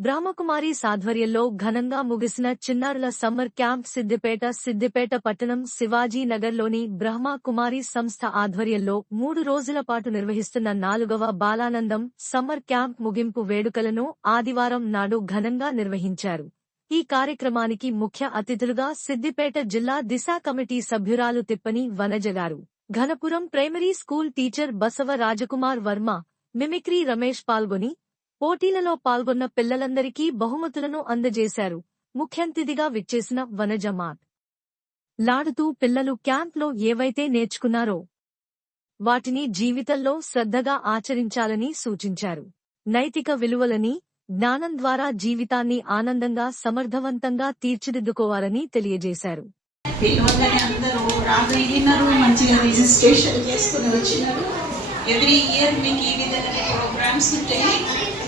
బ్రహ్మకుమారి సాధ్వర్యంలో ఘనంగా ముగిసిన చిన్నారుల సమ్మర్ క్యాంప్ సిద్దిపేట సిద్దిపేట పట్టణం శివాజీనగర్లోని బ్రహ్మకుమారి సంస్థ ఆధ్వర్యంలో మూడు రోజుల పాటు నిర్వహిస్తున్న నాలుగవ బాలానందం సమ్మర్ క్యాంప్ ముగింపు వేడుకలను ఆదివారం నాడు ఘనంగా నిర్వహించారు. ఈ కార్యక్రమానికి ముఖ్య అతిథులుగా సిద్దిపేట జిల్లా దిశా కమిటీ సభ్యురాలు Tippani వనజగారు Ghanapuram primary school teacher Basava Rajakumar Varma mimicry Ramesh పాల్గొని పోటీలలో పాల్గొన్న పిల్లలందరికీ బహుమతులను అందజేశారు. ముఖ్యంతిథిగా విచ్చేసిన వనజమాత్. లాడుతూ పిల్లలు క్యాంప్లో ఏవైతే నేర్చుకున్నారో వాటిని జీవితంలో శ్రద్ధగా ఆచరించాలని సూచించారు. నైతిక విలువలని జ్ఞానం ద్వారా జీవితాన్ని ఆనందంగా సమర్థవంతంగా తీర్చిదిద్దుకోవాలని తెలియజేశారు. ఎవ్రీ ఇయర్ మీకు ఈ విధంగా ప్రోగ్రామ్స్ ఉంటాయి.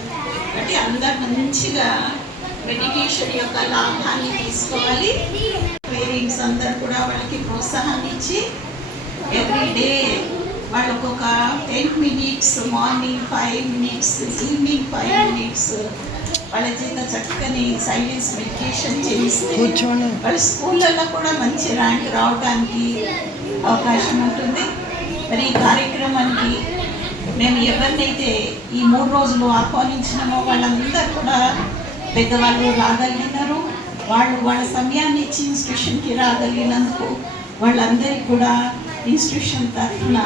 కాబట్టి అందరు మంచిగా మెడిటేషన్ యొక్క లాభాన్ని తీసుకోవాలి. పేరెంట్స్ అందరు కూడా వాళ్ళకి ప్రోత్సాహాన్ని ఇచ్చి ఎవ్రీ డే వాళ్ళకు ఒక ten minutes morning five minutes evening five minutes వాళ్ళ చేత చక్కని సైలెన్స్ మెడిటేషన్ చేయిస్తే వాళ్ళ స్కూళ్ళల్లో కూడా మంచి ర్యాంక్ రావడానికి అవకాశం ఉంటుంది. మరి ఈ కార్యక్రమానికి మేము ఎవరినైతే ఈ మూడు రోజులు ఆహ్వానించినామో వాళ్ళందరూ కూడా పెద్దవాళ్ళు రాగలిగినారు. వాళ్ళు వాళ్ళ సమయాన్ని ఇచ్చి ఇన్స్టిట్యూషన్కి రాగలిగినందుకు వాళ్ళందరికీ కూడా ఇన్స్టిట్యూషన్ తరఫున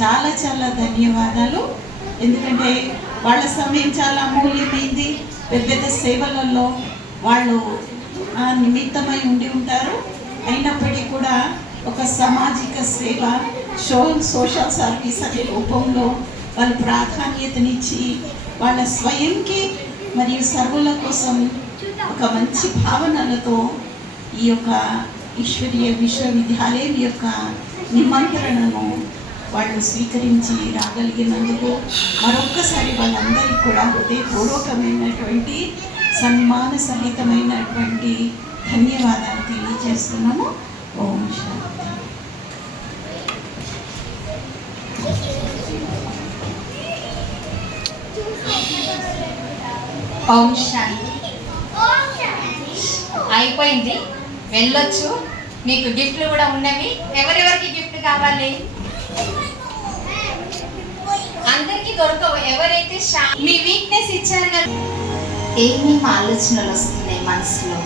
చాలా చాలా ధన్యవాదాలు. ఎందుకంటే వాళ్ళ సమయం చాలా అమూల్యమైంది. పెద్ద పెద్ద సేవలలో వాళ్ళు ఆ, నిమిత్తమై ఉండి ఉంటారు. అయినప్పటికీ కూడా ఒక సామాజిక సేవ షో సోషల్ సర్వీస్ అనే రూపంలో వాళ్ళు ప్రాధాన్యతనిచ్చి వాళ్ళ స్వయంకి మరియు సర్వుల కోసం ఒక మంచి భావనలతో ఈ యొక్క ఈశ్వరీయ విశ్వవిద్యాలయం యొక్క నిమంత్రణను వాళ్ళు స్వీకరించి రాగలిగినందుకు మరొక్కసారి వాళ్ళందరికీ కూడా హృదయపూర్వకమైనటువంటి సన్మాన సహితమైనటువంటి ధన్యవాదాలు తెలియజేస్తున్నాము ఓం శాంతి. ఓం శాంతి అయిపోయింది. వెళ్ళొచ్చు. మీకు గిఫ్ట్లు కూడా ఉన్నవి. ఎవరెవరికి గిఫ్ట్ కావాలి? అందరికీ దొరకవు. ఎవరైతే మీ వీక్నెస్ ఇచ్చారు కదా. ఏమేమి ఆలోచనలు వస్తున్నాయి మనసులో?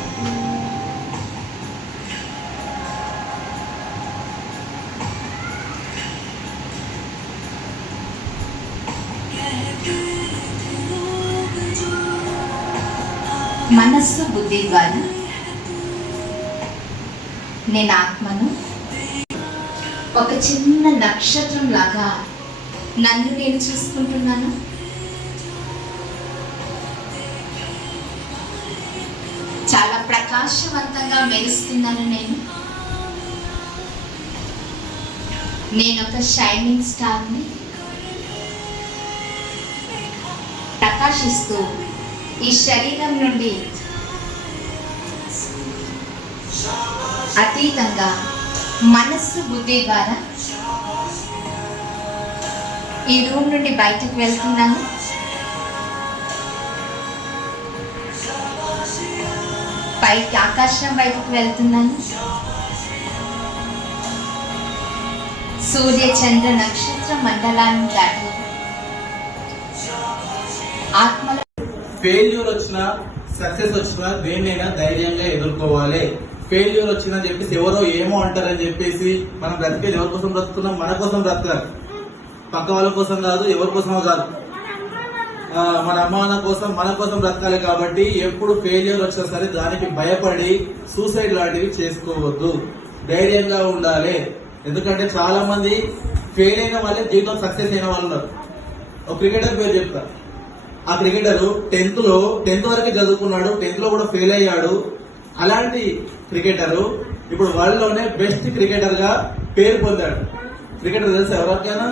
మనస్సు బుద్ధి ద్వారా నేను ఆత్మను. ఒక చిన్న నక్షత్రం లాగా నన్ను నేను చూసుకుంటున్నాను. చాలా ప్రకాశవంతంగా మెరుస్తున్నాను నేను. నేను ఒక షైనింగ్ స్టార్ని ప్రకాశిస్తూ ఈ శరీరం నుండి అతీతంగా మనస్సు బుద్ధి ద్వారా ఈ రూమ్ నుండి బయటకు వెళ్తున్నాను. పైకి ఆకాశం వైపుకు వెళ్తున్నాను. సూర్య చంద్ర నక్షత్ర మండలాన్ని దాటి ఆత్మల ఫెయిల్యూర్ వచ్చినా సక్సెస్ వచ్చినా దేన్నైనా ధైర్యంగా ఎదుర్కోవాలి. ఫెయిల్యూర్ వచ్చినా చెప్పేసి ఎవరో ఏమో అంటారని చెప్పేసి మనం బ్రతికేది ఎవరి కోసం బ్రతుకుతున్నాం? మన కోసం బ్రతకాలి. పక్క వాళ్ళ కోసం కాదు ఎవరి కోసమో కాదు. మన అమ్మ నాన్న కోసం మన కోసం బ్రతకాలి కాబట్టి ఎప్పుడు ఫెయిల్యూర్ వచ్చినా సరే దానికి భయపడి సూసైడ్ లాంటివి చేసుకోవద్దు. ధైర్యంగా ఉండాలి. ఎందుకంటే చాలా మంది ఫెయిల్ అయిన వాళ్ళే జీవితం సక్సెస్ అయిన వాళ్ళు ఉన్నారు. ఒక క్రికెటర్ పేరు చెప్తారు ఆ క్రికెటర్ టెన్త్లో టెన్త్ వరకు చదువుకున్నాడు టెన్త్లో కూడా ఫెయిల్ అయ్యాడు. అలాంటి క్రికెటర్ ఇప్పుడు వరల్డ్లోనే బెస్ట్ క్రికెటర్గా పేరు పొందాడు. క్రికెటర్ తెలుసు ఎవరికైనా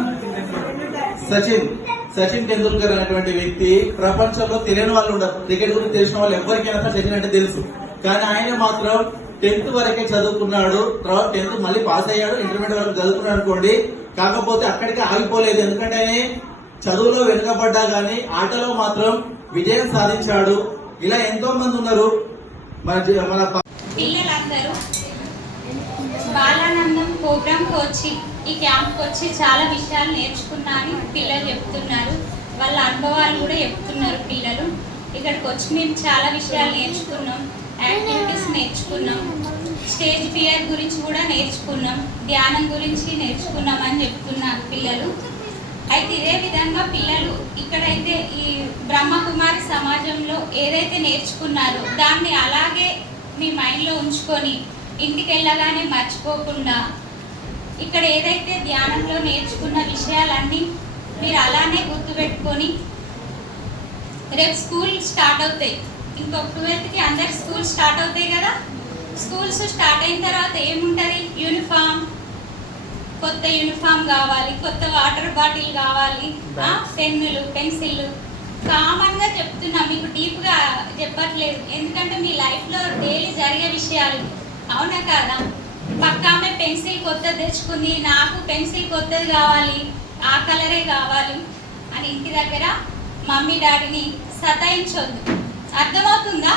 సచిన్. సచిన్ టెండూల్కర్ అనేటువంటి వ్యక్తి ప్రపంచంలో తెలియని వాళ్ళు ఉండరు. క్రికెట్ గురించి తెలిసిన వాళ్ళు ఎవరికైనా సచిన్ అంటే తెలుసు. కానీ ఆయన మాత్రం టెన్త్ వరకే చదువుకున్నాడు తర్వాత టెన్త్ మళ్ళీ పాస్ అయ్యాడు ఇంటర్మీడియట్ వరకు చదువుకున్నాడు అనుకోండి. కాకపోతే అక్కడికి ఆగిపోలేదు. ఎందుకంటే చదువులో వెనుకబడ్డా కానీ ఆటలో మాత్రం విజయం సాధించాడు. ఇలా ఎంతో మంది ఉన్నారు. మన మన పిల్లలందరూ బాలానందం ప్రోగ్రామ్కి వచ్చి ఈ క్యాంప్కి వచ్చి చాలా విషయాలు నేర్చుకున్నాను అని పిల్లలు చెప్తున్నారు. వాళ్ళ అనుభవాలు కూడా చెప్తున్నారు పిల్లలు. ఇక్కడికి వచ్చి మేము చాలా విషయాలు నేర్చుకున్నాం. యాక్టివిటీస్ నేర్చుకున్నాం. స్టేజ్ ఫియర్ గురించి కూడా నేర్చుకున్నాం. ధ్యానం గురించి నేర్చుకున్నాం అని చెప్తున్నారు పిల్లలు. అయితే ఇదే విధంగా పిల్లలు ఇక్కడైతే ఈ బ్రహ్మకుమారి సమాజంలో ఏదైతే నేర్చుకున్నారో దాన్ని అలాగే మీ మైండ్లో ఉంచుకొని ఇంటికి వెళ్ళగానే మర్చిపోకుండా ఇక్కడ ఏదైతే ధ్యానంలో నేర్చుకున్న విషయాలన్నీ మీరు అలానే గుర్తుపెట్టుకొని రేపు స్కూల్ స్టార్ట్ అవుతాయి. ఇంకొక ట్వెల్త్కి అందరు స్కూల్ స్టార్ట్ అవుతాయి కదా? స్కూల్స్ స్టార్ట్ అయిన తర్వాత ఏముంటుంది? యూనిఫామ్ కొత్త యూనిఫామ్ కావాలి కొత్త వాటర్ బాటిల్ కావాలి పెన్నులు పెన్సిళ్ళు కామన్గా చెప్తున్నా మీకు డీప్గా చెప్పట్లేదు. ఎందుకంటే మీ లైఫ్లో డైలీ జరిగే విషయాలు. అవునా కాదా? పక్క ఆమె పెన్సిల్ కొత్తది తెచ్చుకుంది నాకు పెన్సిల్ కొత్తది కావాలి ఆ కలరే కావాలి అని ఇంటి దగ్గర మమ్మీ డాడీని సతాయించొద్దు. అర్థమవుతుందా?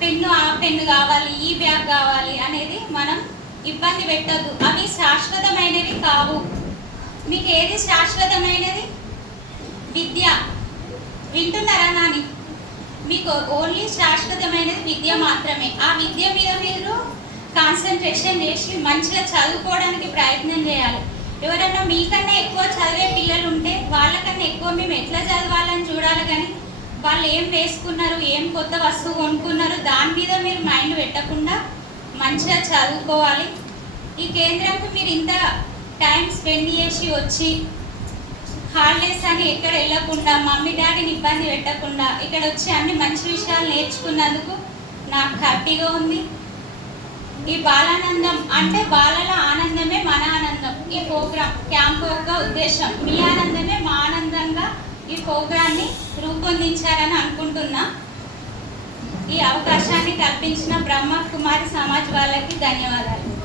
పెన్ను ఆ పెన్ను కావాలి ఈ బ్యాగ్ కావాలి అనేది మనం ఇబ్బంది పెట్టద్దు. అవి శాశ్వతమైనవి కావు. మీకు ఏది శాశ్వతమైనది? విద్య. వింటున్నారా నాని? మీకు ఓన్లీ శాశ్వతమైనది విద్య మాత్రమే. ఆ విద్య మీద మీరు కాన్సన్ట్రేషన్ చేసి మంచిగా చదువుకోవడానికి ప్రయత్నం చేయాలి. ఎవరైనా మీకన్నా ఎక్కువ చదివే పిల్లలు ఉంటే వాళ్ళకన్నా ఎక్కువ మేము ఎట్లా చదవాలని చూడాలి కానీ వాళ్ళు ఏం వేసుకున్నారు ఏం కొత్త వస్తువు కొనుక్కున్నారు దాని మీద మీరు మైండ్ పెట్టకుండా మంచిగా చదువుకోవాలి. ఈ కేంద్రంకు మీరు ఇంత టైం స్పెండ్ చేసి వచ్చి హాలిడేస్ అని ఎక్కడ వెళ్ళకుండా మమ్మీ డాడీని ఇబ్బంది పెట్టకుండా ఇక్కడ వచ్చి అన్ని మంచి విషయాలు నేర్చుకున్నందుకు నాకు హ్యాపీగా ఉంది. ఈ బాలానందం అంటే బాలల ఆనందమే మన ఆనందం. ఈ ప్రోగ్రామ్ క్యాంప్ యొక్క ఉద్దేశం. మీ ఆనందమే మా ఆనందంగా ఈ ప్రోగ్రాన్ని రూపొందించారని అనుకుంటున్నా. ఈ అవకాశాన్ని కల్పించిన బ్రహ్మ కుమారి సమాజ్ వాళ్ళకి ధన్యవాదాలు.